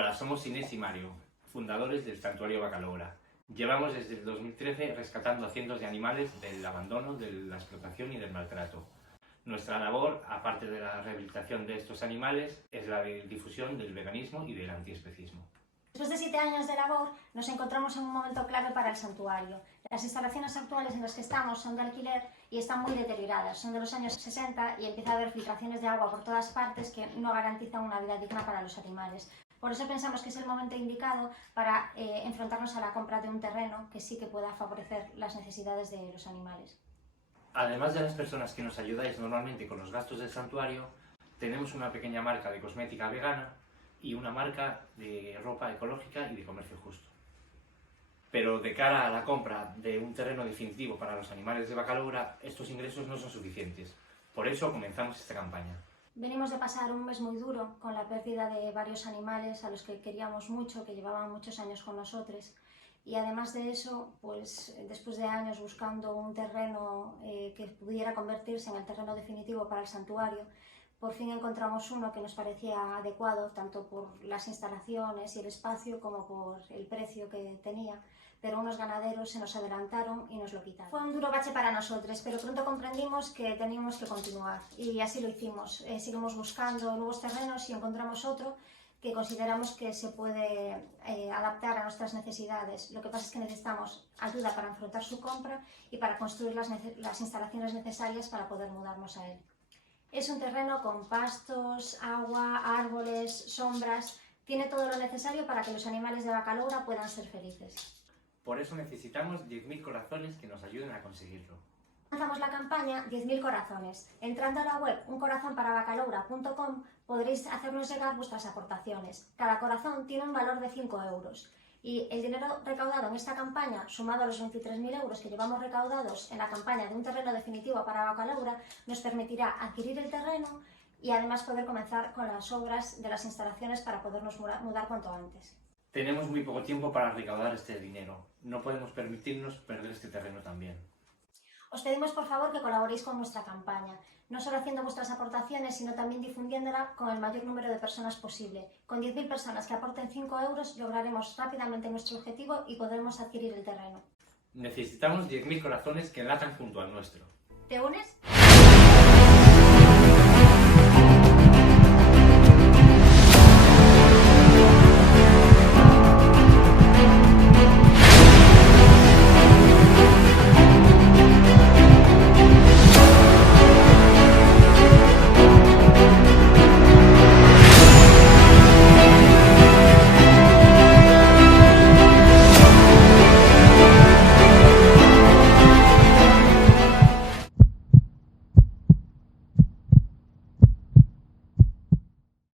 Hola, somos Inés y Mario, fundadores del Santuario Bacalora. Llevamos desde el 2013 rescatando a cientos de animales del abandono, de la explotación y del maltrato. Nuestra labor, aparte de la rehabilitación de estos animales, es la difusión del veganismo y del antiespecismo. Después de 7 años de labor, nos encontramos en un momento clave para el santuario. Las instalaciones actuales en las que estamos son de alquiler y están muy deterioradas. Son de los años 60 y empieza a haber filtraciones de agua por todas partes que no garantizan una vida digna para los animales. Por eso pensamos que es el momento indicado para enfrentarnos a la compra de un terreno que sí que pueda favorecer las necesidades de los animales. Además de las personas que nos ayudáis normalmente con los gastos del santuario, tenemos una pequeña marca de cosmética vegana y una marca de ropa ecológica y de comercio justo. Pero de cara a la compra de un terreno definitivo para los animales de Bacalora, estos ingresos no son suficientes. Por eso comenzamos esta campaña. Venimos de pasar un mes muy duro con la pérdida de varios animales a los que queríamos mucho, que llevaban muchos años con nosotros. Y además de eso, pues después de años buscando un terreno que pudiera convertirse en el terreno definitivo para el santuario, por fin encontramos uno que nos parecía adecuado, tanto por las instalaciones y el espacio como por el precio que tenía, pero unos ganaderos se nos adelantaron y nos lo quitaron. Fue un duro bache para nosotros, pero pronto comprendimos que teníamos que continuar y así lo hicimos. Seguimos buscando nuevos terrenos y encontramos otro que consideramos que se puede adaptar a nuestras necesidades. Lo que pasa es que necesitamos ayuda para afrontar su compra y para construir las instalaciones necesarias para poder mudarnos a él. Es un terreno con pastos, agua, árboles, sombras. Tiene todo lo necesario para que los animales de Bacalora puedan ser felices. Por eso necesitamos 10.000 corazones que nos ayuden a conseguirlo. Lanzamos la campaña 10.000 corazones. Entrando a la web uncorazonparabacalora.com podréis hacernos llegar vuestras aportaciones. Cada corazón tiene un valor de 5 euros. Y el dinero recaudado en esta campaña, sumado a los 23.000 euros que llevamos recaudados en la campaña de un terreno definitivo para Bacalora, nos permitirá adquirir el terreno y además poder comenzar con las obras de las instalaciones para podernos mudar cuanto antes. Tenemos muy poco tiempo para recaudar este dinero. No podemos permitirnos perder este terreno también. Os pedimos por favor que colaboréis con nuestra campaña, no solo haciendo vuestras aportaciones, sino también difundiéndola con el mayor número de personas posible. Con 10.000 personas que aporten 5 euros lograremos rápidamente nuestro objetivo y podremos adquirir el terreno. Necesitamos 10.000 corazones que latan junto al nuestro. ¿Te unes?